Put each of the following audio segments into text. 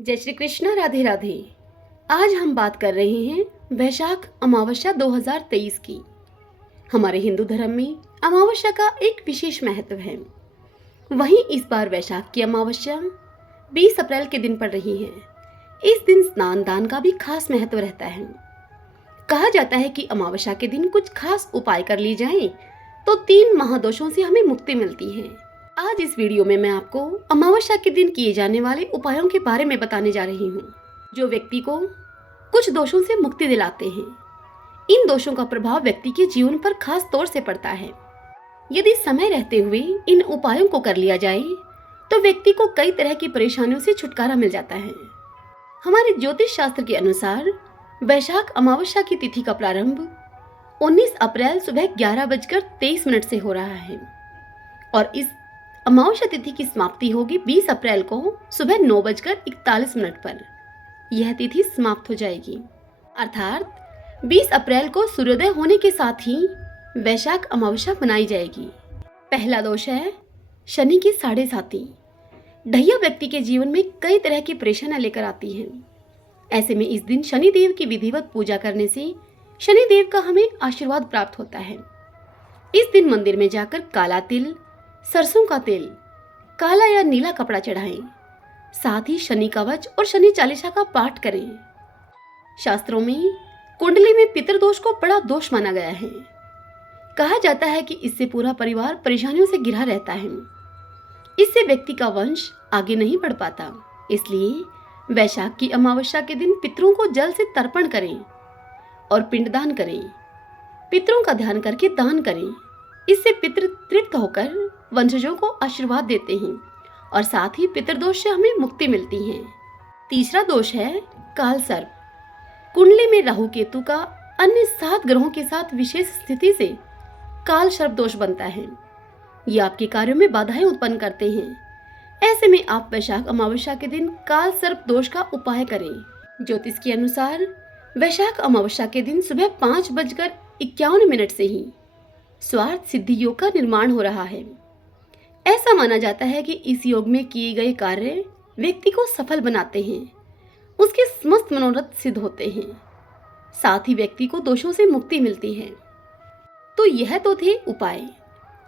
जय श्री कृष्ण, राधे राधे। आज हम बात कर रहे हैं वैशाख अमावस्या 2023 की। हमारे हिंदू धर्म में अमावस्या का एक विशेष महत्व है। वहीं इस बार वैशाख की अमावस्या 20 अप्रैल के दिन पड़ रही है। इस दिन स्नान दान का भी खास महत्व रहता है। कहा जाता है कि अमावस्या के दिन कुछ खास उपाय कर ली जाएं तो 3 महादोषों से हमें मुक्ति मिलती है। आज इस वीडियो में मैं आपको अमावस्या के दिन किए जाने वाले उपायों के बारे में बताने जा रही हूँ, जो व्यक्ति को कुछ दोषों से मुक्ति दिलाते हैं। इन दोषों का प्रभाव व्यक्ति के जीवन पर खास तौर से पड़ता है। यदि समय रहते हुए इन उपायों को कर लिया जाए तो व्यक्ति को कई तरह की परेशानियों से छुटकारा मिल जाता है। हमारे ज्योतिष शास्त्र के अनुसार वैशाख अमावस्या की तिथि का प्रारंभ 19 अप्रैल सुबह 11:23 से हो रहा है और इस अमावस्या तिथि की समाप्ति होगी 20 अप्रैल को सुबह 9:41 पर। यह तिथि समाप्त हो जाएगी, अर्थात 20 अप्रैल को सूर्योदय होने के साथ ही वैशाख अमावस्या मनाई जाएगी। पहला दोष है शनि की साढ़े साती। ढैया व्यक्ति के जीवन में कई तरह की परेशानियां लेकर आती हैं। ऐसे में इस दिन शनि देव की विधिवत पूजा करने से शनि देव का हमें आशीर्वाद प्राप्त होता है। इस दिन मंदिर में जाकर काला तिल, सरसों का तेल, काला या नीला कपड़ा चढ़ाएं। साथ ही शनि कवच और शनि चालीसा का पाठ करें। शास्त्रों में कुंडली में पितृदोष को बड़ा दोष माना गया है। कहा जाता है कि इससे पूरा परिवार परेशानियों से घिरा रहता है। इससे व्यक्ति का वंश आगे नहीं बढ़ पाता। इसलिए वैशाख की अमावस्या के दिन पितरों को जल से तर्पण करें और पिंडदान करें। पितरों का ध्यान करके दान करें। इससे पितृ तृप्त होकर वंशजों को आशीर्वाद देते हैं और साथ ही पितृदोष से हमें मुक्ति मिलती है। तीसरा दोष है काल सर्प। कुंडली में राहु केतु का अन्य 7 ग्रहों के साथ विशेष स्थिति से काल सर्प दोष बनता है। ये आपके कार्यों में बाधाएं उत्पन्न करते हैं। ऐसे में आप वैशाख अमावस्या के दिन काल सर्प दोष का उपाय करें। ज्योतिष के अनुसार वैशाख अमावस्या के दिन सुबह 5:51 से ही स्वार्थ सिद्धि योग का निर्माण हो रहा है। ऐसा माना जाता है कि इस योग में किए गए कार्य व्यक्ति को सफल बनाते हैं, उसके समस्त मनोरथ सिद्ध होते हैं, साथ ही व्यक्ति को दोषों से मुक्ति मिलती है। तो यह तो थे उपाय।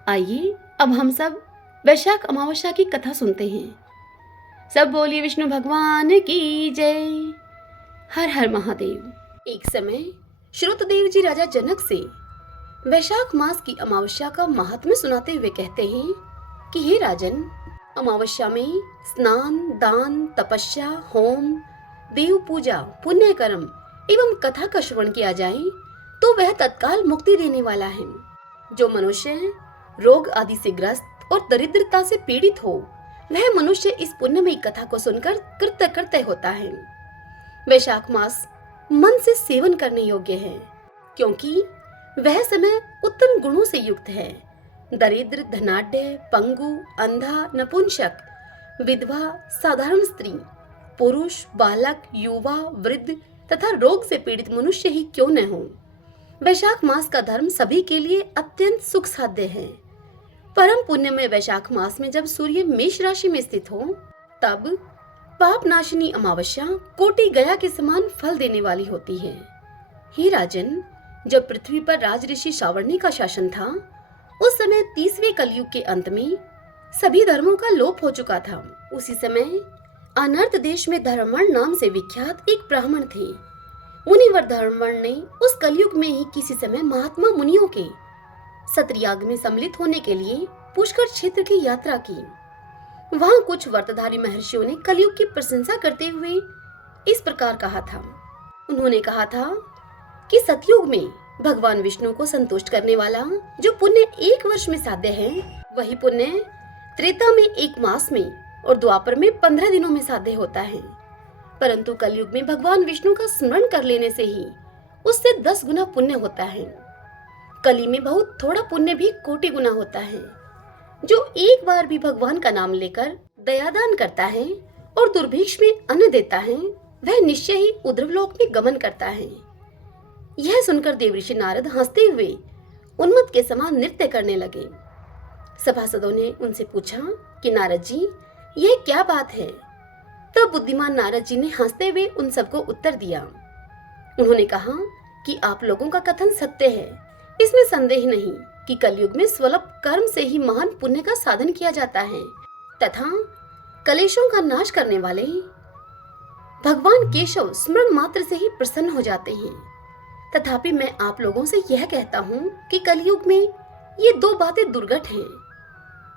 आइए अब हम सब वैशाख अमावस्या की कथा सुनते हैं। सब बोलिए विष्णु भगवान की जय। हर हर महादेव। एक समय श्रुतदेव जी राजा जनक से वैशाख मास की अमावस्या का महात्म्य सुनाते हुए कहते हैं कि हे राजन, अमावस्या में स्नान, दान, तपस्या, होम, देव पूजा, पुण्य कर्म एवं कथा का श्रवण किया जाए तो वह तत्काल मुक्ति देने वाला है। जो मनुष्य रोग आदि से ग्रस्त और दरिद्रता से पीड़ित हो, वह मनुष्य इस पुण्यमयी कथा को सुनकर कृत्य कृत्य होता है। वैशाख मास मन से सेवन करने योग्य है, क्योंकि वह समय उत्तम गुणों से युक्त है। दरिद्र, धनाढ्य, पंगु, अंधा, नपुंसक, विधवा, साधारण स्त्री, पुरुष, बालक, युवा, वृद्ध तथा रोग से पीड़ित मनुष्य ही क्यों न हो, वैशाख मास का धर्म सभी के लिए अत्यंत सुख साध्य है। परम पुण्य में वैशाख मास में जब सूर्य मेष राशि में स्थित हो, तब पाप नाशिनी अमावस्या कोटि गया के समान फल देने वाली होती है। हे राजन, जब पृथ्वी पर राज ऋषि सावर्णी का शासन था, उस समय 30वें कलयुग के अंत में सभी धर्मों का लोप हो चुका था। उसी समय अनर्त देश में धर्मवर्ण नाम से विख्यात एक ब्राह्मण थे। मुनिवर धर्मवर्ण ने उस कलयुग में ही किसी समय महात्मा मुनियों के सत्रयाग में सम्मिलित होने के लिए पुष्कर क्षेत्र की यात्रा की। वहां कुछ व्रतधारी महर्षियों ने कलयुग की प्रशंसा करते हुए इस प्रकार कहा था। उन्होंने कहा था कि सतयुग में भगवान विष्णु को संतुष्ट करने वाला जो पुण्य 1 वर्ष में साध्य है, वही पुण्य त्रेता में 1 मास में और द्वापर में 15 दिनों में साध्य होता है। परंतु कलयुग में भगवान विष्णु का स्मरण कर लेने से ही उससे 10 गुना पुण्य होता है। कली में बहुत थोड़ा पुण्य भी कोटि गुना होता है। जो एक बार भी भगवान का नाम लेकर दयादान करता है और दुर्भिक्ष में अन्न देता है, वह निश्चय ही उद्रवलोक में गमन करता है। यह सुनकर देवऋषि नारद हंसते हुए उन्मत्त के समान नृत्य करने लगे। सभासदों ने उनसे पूछा कि नारद जी, यह क्या बात है? तब बुद्धिमान नारद जी ने हंसते हुए उन सबको उत्तर दिया। उन्होंने कहा कि आप लोगों का कथन सत्य है, इसमें संदेह नहीं कि कलयुग में स्वल्प कर्म से ही महान पुण्य का साधन किया जाता है तथा कलेशों का नाश करने वाले भगवान केशव स्मरण मात्र से ही प्रसन्न हो जाते हैं। तथापि मैं आप लोगों से यह कहता हूँ कि कलयुग में ये दो बातें दुर्घट हैं,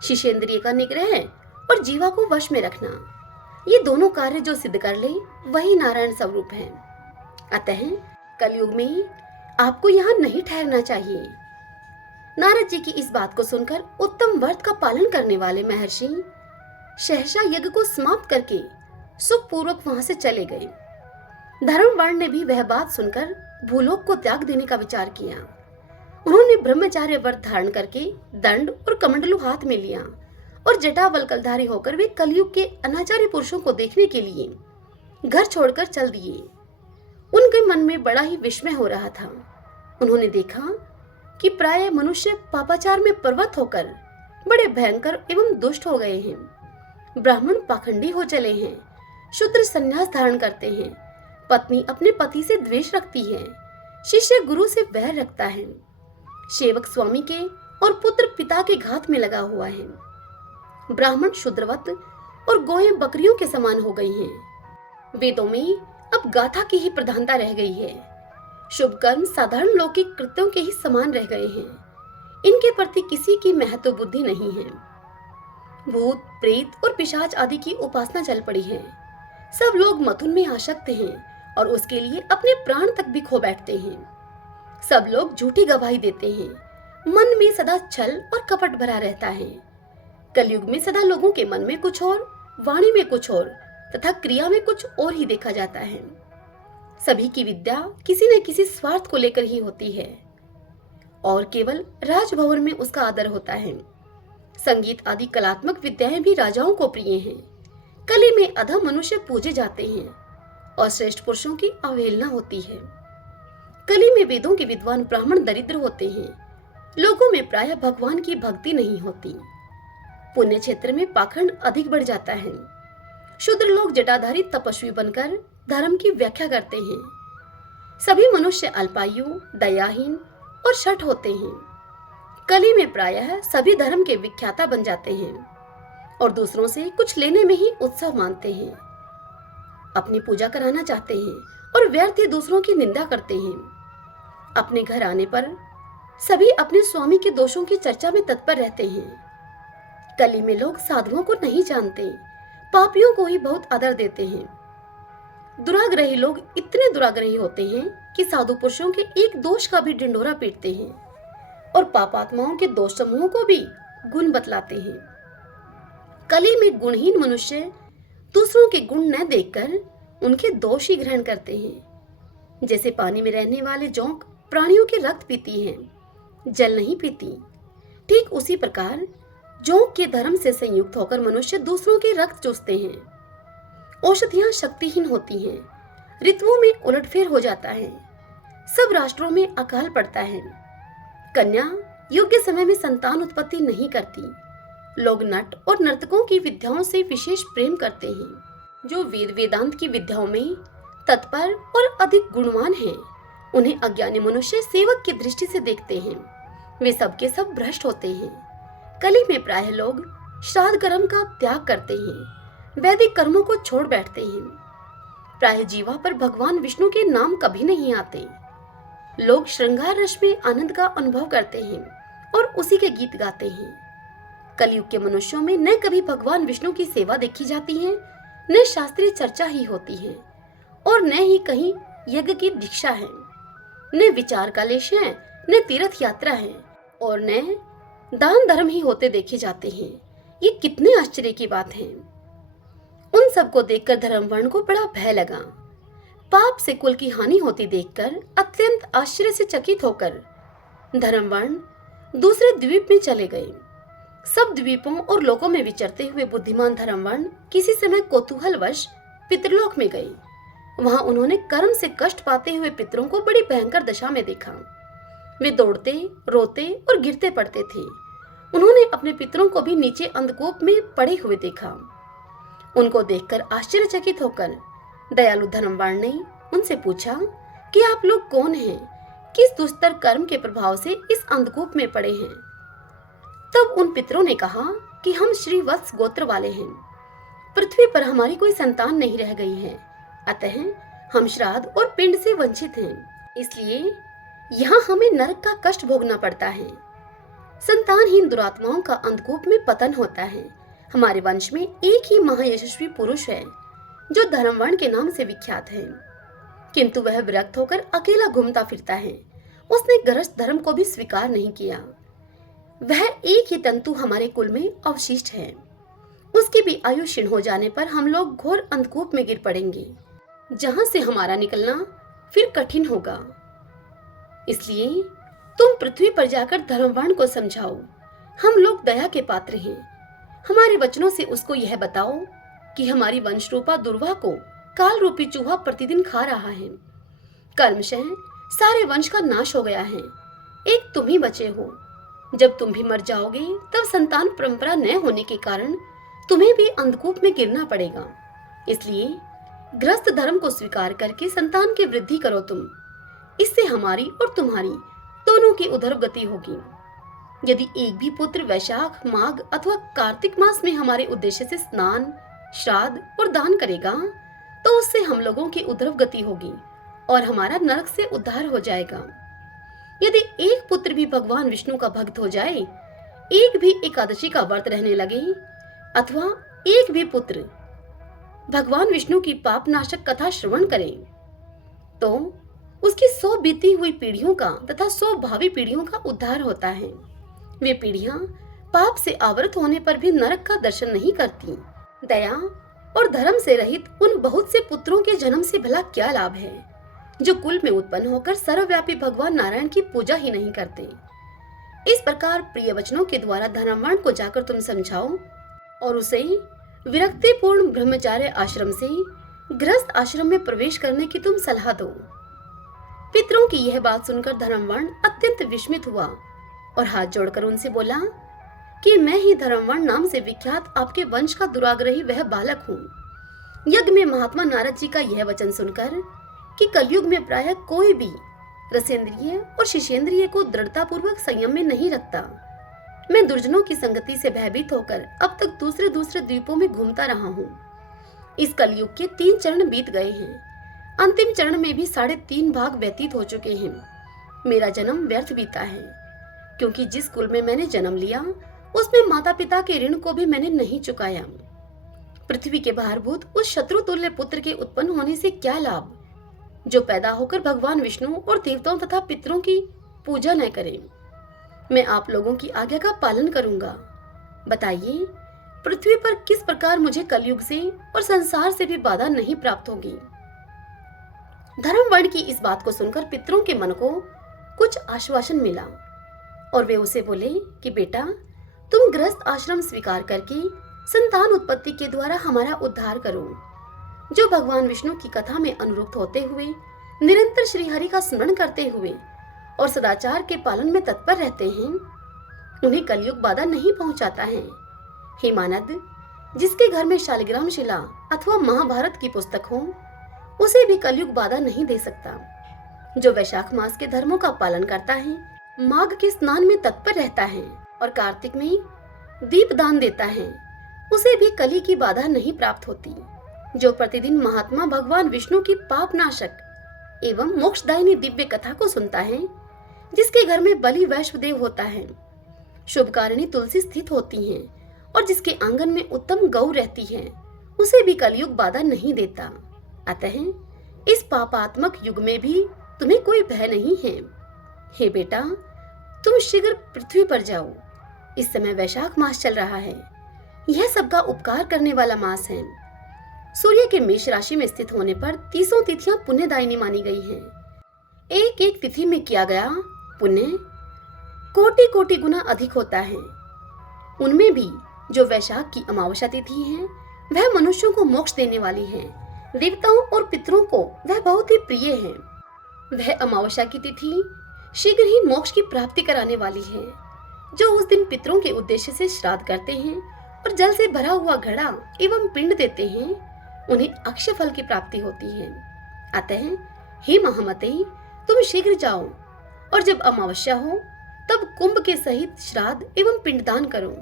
शिशेंद्रिय का निग्रह और जीवा को वश में रखना। ये दोनों कार्य जो सिद्ध कर ले वही नारायण स्वरूप है। अतः कलयुग में आपको यहाँ नहीं ठहरना चाहिए। नारद जी की इस बात को सुनकर उत्तम व्रत का पालन करने वाले महर्षि सहसा यज्ञ को समाप्त करके सुखपूर्वक वहां से चले गए। धर्मवर्ण ने भी वह बात सुनकर भूलोक को त्याग देने का विचार किया। उन्होंने ब्रह्मचार्य व्रत धारण करके दंड और कमंडलू हाथ में लिया और जटावल्कलधारी होकर वे कलयुग के अनाचारी पुरुषों को देखने के लिए घर छोड़कर चल दिए। उनके मन में बड़ा ही विस्मय हो रहा था। उन्होंने देखा कि प्राय मनुष्य पापाचार में प्रवृत्त होकर बड़े भयंकर एवं दुष्ट हो गए हैं। ब्राह्मण पाखंडी हो चले हैं, शूद्र संन्यास धारण करते हैं, पत्नी अपने पति से द्वेष रखती है, शिष्य गुरु से वैर रखता है, सेवक स्वामी के और पुत्र पिता के घात में लगा हुआ है। ब्राह्मण शूद्रवत और गौएं बकरियों के समान हो गई हैं। वेदों में अब गाथा की ही प्रधानता रह गई है। शुभ कर्म साधारण लौकिक कृत्यों के ही समान रह गए हैं। इनके प्रति किसी की महत्व बुद्धि नहीं है। भूत प्रेत और पिशाच आदि की उपासना चल पड़ी है। सब लोग मथुन में आसक्त हैं और उसके लिए अपने प्राण तक भी खो बैठते हैं। सब लोग झूठी गवाही देते हैं। मन में सदा छल और कपट भरा रहता है। कलयुग में सदा लोगों के मन में कुछ और, वाणी में कुछ और तथा क्रिया में कुछ और ही देखा जाता है। सभी की विद्या किसी न किसी स्वार्थ को लेकर ही होती है और केवल राजभवन में उसका आदर होता है। संगीत आदि कलात्मक विद्याएं भी राजाओं को प्रिय हैं। कली में अधम मनुष्य पूजे जाते हैं और श्रेष्ठ पुरुषों की अवहेलना होती है। कली में वेदों के विद्वान ब्राह्मण दरिद्र होते हैं। लोगों में प्रायः भगवान की भक्ति नहीं होती। पुण्य क्षेत्र में पाखंड अधिक बढ़ जाता है। शूद्र लोग जटाधारी तपस्वी बनकर धर्म की व्याख्या करते हैं। सभी मनुष्य अल्पायु, दयाहीन और शठ होते हैं। कली में प्रायः सभी धर्म के विख्याता बन जाते हैं और दूसरों से कुछ लेने में ही उत्साह मानते हैं। अपनी पूजा कराना चाहते हैं और व्यर्थ ही दूसरों की निंदा करते हैं। अपने घर आने पर सभी अपने स्वामी के दोषों की चर्चा में तत्पर रहते हैं। कली में लोग साधुओं को नहीं जानते, पापियों को ही बहुत आदर देते हैं। दुराग्रही लोग इतने दुराग्रही होते हैं कि साधु पुरुषों के एक दोष का भी ढिंढोरा पीटते हैं और पापात्माओं के दोष समूहों को भी गुण बतलाते हैं। कली में गुणहीन मनुष्य दूसरों के गुण न देखकर उनके दोष ही ग्रहण करते हैं। जैसे पानी में रहने वाले जोंक प्राणियों के रक्त पीती हैं, जल नहीं पीती, ठीक उसी प्रकार जोंक के धर्म से संयुक्त होकर मनुष्य दूसरों के रक्त चूसते हैं। औषधियां शक्तिहीन होती हैं, ऋतुओं में उलटफेर हो जाता है, सब राष्ट्रों में अकाल पड़ता है। कन्या योग्य समय में संतान उत्पत्ति नहीं करती। लोग नट और नर्तकों की विद्याओं से विशेष प्रेम करते हैं। जो वेद वेदांत की विद्याओं में तत्पर और अधिक गुणवान हैं, उन्हें अज्ञानी मनुष्य सेवक की दृष्टि से देखते हैं। वे सबके सब भ्रष्ट होते हैं। कली में प्रायः लोग श्राद्ध कर्म का त्याग करते हैं, वैदिक कर्मों को छोड़ बैठते हैं। प्रायः जीवा पर भगवान विष्णु के नाम कभी नहीं आते। लोग श्रृंगार रस में आनंद का अनुभव करते हैं और उसी के गीत गाते हैं। कलयुग के मनुष्यों में न कभी भगवान विष्णु की सेवा देखी जाती है, न शास्त्रीय चर्चा ही होती है और न ही कहीं यज्ञ की दीक्षा है, न विचार कलेश है, न तीर्थ यात्रा है और न दान धर्म ही होते देखे जाते हैं। ये कितने आश्चर्य की बात है। उन सबको देखकर धर्मवर्ण को बड़ा भय लगा। पाप से कुल की हानि होती देखकर अत्यंत आश्चर्य से चकित होकर धर्मवर्ण दूसरे द्वीप में चले गए। सब द्वीपों और लोकों में विचरते हुए बुद्धिमान धर्मवर्ण किसी समय कौतूहलवश पितृलोक में गए। वहां उन्होंने कर्म से कष्ट पाते हुए पितरों को बड़ी भयंकर दशा में देखा। वे दौड़ते, रोते और गिरते पड़ते थे। उन्होंने अपने पितरों को भी नीचे अंधकूप में पड़े हुए देखा। उनको देखकर आश्चर्यचकित होकर दयालु धर्मवाण ने उनसे पूछा कि आप लोग कौन हैं, किस दुस्तर कर्म के प्रभाव से इस अंधकूप में पड़े हैं। तब उन पितरों ने कहा कि हम श्री वत्स गोत्र वाले हैं, पृथ्वी पर हमारी कोई संतान नहीं रह गई है, अतः हम श्राद्ध और पिंड से वंचित हैं, इसलिए यहाँ हमें नरक का कष्ट भोगना पड़ता है। संतानहीन दुरात्माओं का अंधकूप में पतन होता है। हमारे वंश में एक ही महायशस्वी पुरुष है जो धर्मवर्ण के नाम से विख्यात है, किंतु वह विरक्त होकर अकेला घूमता फिरता है। उसने गृहस्थ धर्म को भी स्वीकार नहीं किया। वह एक ही तंतु हमारे कुल में अवशिष्ट है। उसकी भी आयु क्षीण हो जाने पर हम लोग घोर अंधकूप में गिर पड़ेंगे, जहां से हमारा निकलना फिर कठिन होगा। इसलिए तुम पृथ्वी पर जाकर धर्मवर्ण को समझाओ, हम लोग दया के पात्र हैं। हमारे वचनों से उसको यह बताओ कि हमारी वंश रूपा दुर्वा को काल रूपी चूहा प्रतिदिन खा रहा है। कर्मशः सारे वंश का नाश हो गया है, एक तुम ही बचे हो। जब तुम भी मर जाओगे तब संतान परंपरा न होने के कारण तुम्हें भी अंधकूप में गिरना पड़ेगा। इसलिए गृहस्थ धर्म को स्वीकार करके संतान की वृद्धि करो तुम। इससे हमारी और तुम्हारी दोनों की उधर्व गति होगी। यदि एक भी पुत्र वैशाख, माघ अथवा कार्तिक मास में हमारे उद्देश्य से स्नान, श्राद्ध और दान करेगा तो उससे हम लोगों की उधर्व गति होगी और हमारा नरक से उद्धार हो जाएगा। यदि एक पुत्र भी भगवान विष्णु का भक्त हो जाए, एक भी एकादशी का व्रत रहने लगे अथवा एक भी पुत्र भगवान विष्णु की पाप नाशक कथा श्रवण करे, तो उसकी 100 बीती हुई पीढ़ियों का तथा 100 भावी पीढ़ियों का उद्धार होता है। वे पीढ़ियां पाप से आवृत होने पर भी नरक का दर्शन नहीं करती। दया और धर्म से रहित उन बहुत से पुत्रों के जन्म से भला क्या लाभ है, जो कुल में उत्पन्न होकर सर्वव्यापी भगवान नारायण की पूजा ही नहीं करते। इस प्रकार प्रिय वचनों के द्वारा धर्मवर्ण को जाकर तुम समझाओ और उसे विरक्तिपूर्ण ब्रह्मचार्य आश्रम से गृहस्थ आश्रम में प्रवेश करने की तुम सलाह दो। पितरों की यह बात सुनकर धर्मवर्ण अत्यंत विस्मित हुआ और हाथ जोड़कर उनसे बोला कि मैं ही धर्मवर्ण नाम से विख्यात आपके वंश का दुराग्रही वह बालक हूँ। यज्ञ में महात्मा नारद जी का यह वचन सुनकर कि कलयुग में प्रायः कोई भी रसेंद्रिय और शिशेंद्रिय को दृढ़ता पूर्वक संयम में नहीं रखता, मैं दुर्जनों की संगति से भयभीत होकर अब तक दूसरे दूसरे द्वीपों में घूमता रहा हूँ। इस कलयुग के 3 चरण बीत गए हैं, अंतिम चरण में भी 3.5 भाग व्यतीत हो चुके हैं। मेरा जन्म व्यर्थ बीता है, क्योंकि जिस कुल में मैंने जन्म लिया उसमें माता पिता के ऋण को भी मैंने नहीं चुकाया। पृथ्वी के भारभूत उस शत्रु तुल्य पुत्र के उत्पन्न होने से क्या लाभ, जो पैदा होकर भगवान विष्णु और देवताओं तथा पितरों की पूजा न करे। मैं आप लोगों की आज्ञा का पालन करूंगा। बताइए, पृथ्वी पर किस प्रकार मुझे कलयुग से और संसार से भी बाधा नहीं प्राप्त होगी। धर्मवर्ण की इस बात को सुनकर पितरों के मन को कुछ आश्वासन मिला और वे उसे बोले कि बेटा, तुम गृहस्थ आश्रम स्वीकार करके संतान उत्पत्ति के द्वारा हमारा उद्धार करो। जो भगवान विष्णु की कथा में अनुरक्त होते हुए निरंतर श्री हरि का स्मरण करते हुए और सदाचार के पालन में तत्पर रहते हैं, उन्हें कलयुग बाधा नहीं पहुंचाता है। हे मानद, जिसके घर में शालिग्राम शिला अथवा महाभारत की पुस्तक हो, उसे भी कलयुग बाधा नहीं दे सकता। जो वैशाख मास के धर्मों का पालन करता है, माघ के स्नान में तत्पर रहता है और कार्तिक में दीप दान देता है, उसे भी कली की बाधा नहीं प्राप्त होती। जो प्रतिदिन महात्मा भगवान विष्णु की पाप नाशक एवं मोक्षदायिनी दिव्य कथा को सुनता है, जिसके घर में बलि वैश्वदेव होता है, शुभकारिणी तुलसी स्थित होती हैं और जिसके आंगन में उत्तम गौ रहती है, उसे भी कलयुग बाधा नहीं देता। अतः इस पापात्मक युग में भी तुम्हें कोई भय नहीं है। हे बेटा, तुम शीघ्र पृथ्वी पर जाओ। इस समय वैशाख मास चल रहा है। यह सबका उपकार करने वाला मास है। सूर्य के मेष राशि में स्थित होने पर 30 तिथियां पुण्यदायिनी मानी गई हैं। एक एक तिथि में किया गया पुण्य कोटि कोटि गुना अधिक होता है। उनमें भी जो वैशाख की अमावस्या तिथि है, वह मनुष्यों को मोक्ष देने वाली है। देवताओं और पितरों को वह बहुत ही प्रिय है। वह अमावस्या की तिथि शीघ्र ही मोक्ष की प्राप्ति कराने वाली है। जो उस दिन पितरों के उद्देश्य से श्राद्ध करते हैं और जल से भरा हुआ घड़ा एवं पिंड देते हैं, उन्हें अक्षय फल की प्राप्ति होती है। अतः हे महामते, तुम शीघ्र जाओ और जब अमावस्या हो तब कुंभ के सहित श्राद्ध एवं पिंडदान करो।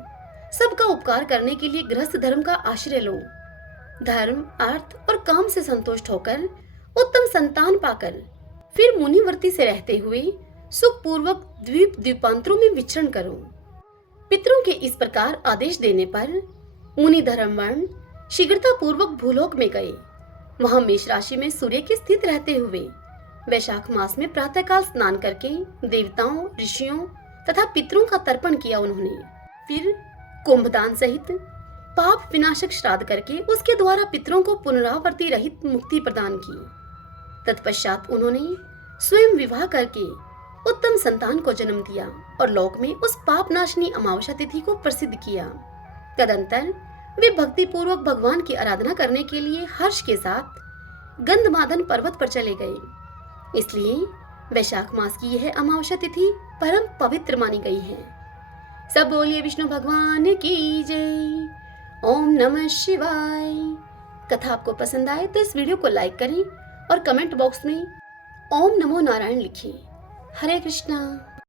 सबका उपकार करने के लिए गृहस्थ धर्म का आश्रय लो। धर्म, अर्थ और काम से संतुष्ट होकर उत्तम संतान पाकर फिर मुनिवर्ती से रहते हुए सुखपूर्वक द्वीप द्वीपांतरों में विचरण करो। पितरों के इस प्रकार आदेश देने पर मुनि धर्मवर्ण शीघ्रता पूर्वक भूलोक में गए। वहां मेष राशि में सूर्य की स्थित रहते हुए वैशाख मास में प्रातःकाल स्नान करके देवताओं, ऋषियों तथा पितरों का तर्पण किया उन्होंने। फिर कुंभदान सहित पाप विनाशक श्राद्ध करके उसके द्वारा पितरों को पुनरावृत्ति रहित मुक्ति प्रदान की। तत्पश्चात उन्होंने स्वयं विवाह करके उत्तम संतान को जन्म दिया और लोक में उस पाप नाशनी अमावस्या तिथि को प्रसिद्ध किया। तदंतर वे भक्ति पूर्वक भगवान की आराधना करने के लिए हर्ष के साथ गंधमादन पर्वत पर चले गए। इसलिए वैशाख मास की यह अमावस्या तिथि परम पवित्र मानी गई है। सब बोलिए विष्णु भगवान की जय। ओम नमः शिवाय। कथा आपको पसंद आए तो इस वीडियो को लाइक करें और कमेंट बॉक्स में ओम नमो नारायण लिखिए। हरे कृष्णा।